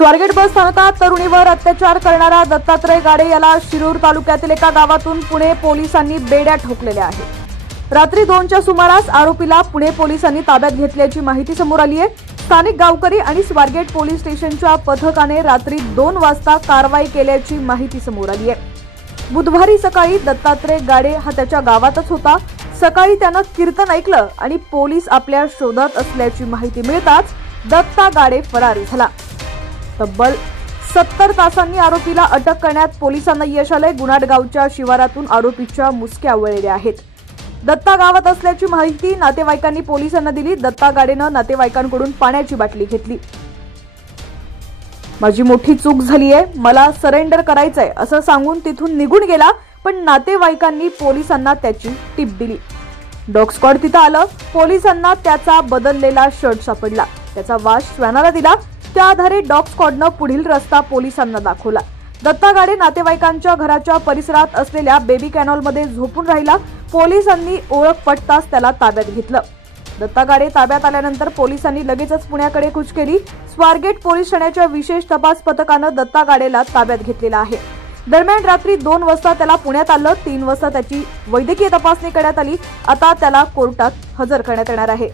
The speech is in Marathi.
स्वारगेट बस स्थानकात तरुणीवर अत्याचार करणारा दत्तात्रय गाडे याला शिरूर तालुक्यातील एका गावातून पुणे पोलिसांनी बेड्या ठोकलेल्या आहेत। रात्री 2च्या सुमारास आरोपीला पुणे पोलिसांनी ताब्यात घेतल्याची माहिती समोर आली आहे। स्थानिक गावकरी आणि स्वारगेट पोलीस स्टेशनच्या पथकाने रात्री 2 वाजता कारवाई केल्याची माहिती समोर आली आहे। बुधवारी सकाळी दत्तात्रय गाडे हा त्याच्या गावातच होता। सकाळी त्यानं कीर्तन ऐकलं आणि पोलीस आपल्या शोधात असल्याची माहिती मिळताच दत्ता गाडे फरार झाला। तब्बल 70 तासांनी आरोपीला अटक करण्यात पोलिसांना यश आले। गुणाडगावच्या शिवारातून आरोपीच्या मुसक्या वळल्या आहेत। दत्ता गावात असल्याची माहिती नातेवाईकांनी पोलिसांना दिली। दत्ता गाडेनं नातेवाईकांकडून पाण्याची बाटली घेतली। माझी मोठी चूक झाली आहे, मला सरेंडर करायचंय असं सांगून तिथून निघून गेला, पण नातेवाईकांनी पोलिसांना त्याची टिप दिली। डॉग स्क्वॉड तिथं आलं। पोलिसांना त्याचा बदललेला शर्ट सापडला। त्याचा वास श्वानाला दिला। त्या आधारे डॉग स्क्वॉडनं पुढील रस्ता पोलिसांना दाखवला। दत्ता गाडे नातेवाईकांच्या घराच्या परिसरात असलेल्या बेबी कॅनॉलमध्ये झोपून राहिला। पोलिसांनी ओळख पटताच त्याला ताब्यात घेतलं। दत्ता गाडे ताब्यात आल्यानंतर पोलिसांनी लगेचच पुण्याकडे कूच केली। स्वारगेट पोलीस ठाण्याच्या विशेष तपास पथकानं दत्ता गाडेला ताब्यात घेतलेला आहे। दरम्यान रात्री 2 वाजता त्याला पुण्यात आलं। 3 वाजता त्याची वैद्यकीय तपासणी करण्यात आली। आता त्याला कोर्टात हजर करण्यात येणार आहे।